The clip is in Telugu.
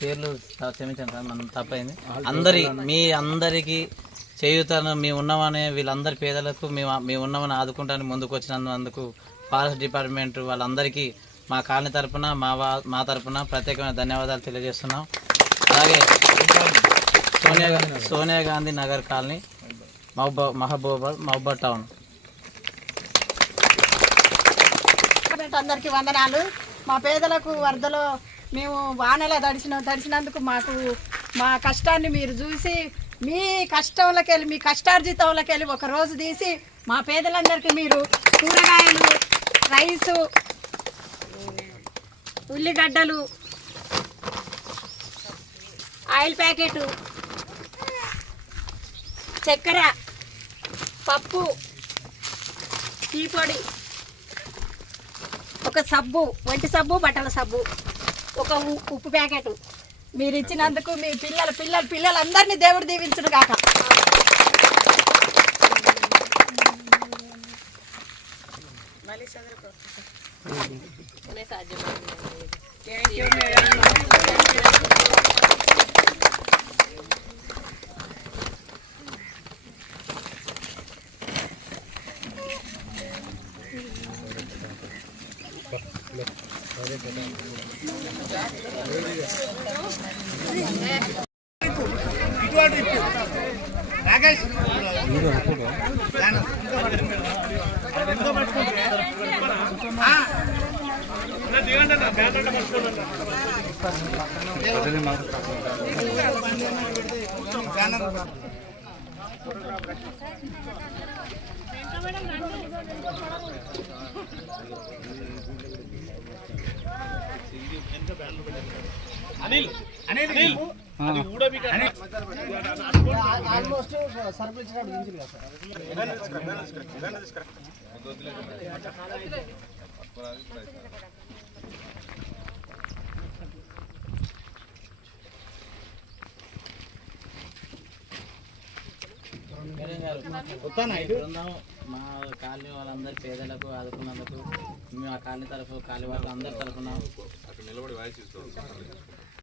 పేర్లు క్షమించండి సార్, మనం తప్పైంది. మీ అందరికీ చేయూతను మేము ఉన్నామని వీళ్ళందరి పేదలకు మేము ఉన్నామని ఆదుకుంటానికి ముందుకు వచ్చినందుకు ఫారెస్ట్ డిపార్ట్మెంట్ వాళ్ళందరికీ మా కాలనీ తరఫున మా తరఫున ప్రత్యేకమైన ధన్యవాదాలు తెలియజేస్తున్నాం. అలాగే సోనియా గాంధీ నగర్ కాలనీ మహబూబాబాద్ టౌన్ అందరికీ వందనాలు. మా పేదలకు వరదలో మేము వానలో తడిసినందుకు మా కష్టాన్ని మీరు చూసి మీ కష్టంలోకెళ్ళి మీ కష్టార్జితంలోకెళ్ళి ఒక రోజు తీసి మా పేదలందరికీ మీరు కూరగాయలు, రైసు, ఉల్లిగడ్డలు, ఆయిల్ ప్యాకెట్, చక్కెర, పప్పు, టీ పొడి, ఒక సబ్బు, వంటి సబ్బు, బట్టల సబ్బు, ఒక ఉప్పు ప్యాకెట్ మీరు ఇచ్చినందుకు మీ పిల్లలందరినీ దేవుడు దీవించును కాక. ఆల్మోస్ట్ సరుకులు ఇచ్చినప్పుడు మా కాలనీ వాళ్ళందరి పేదలకు ఆదుకున్నందుకు మేము ఆ కాలనీ వాళ్ళందరి తరఫున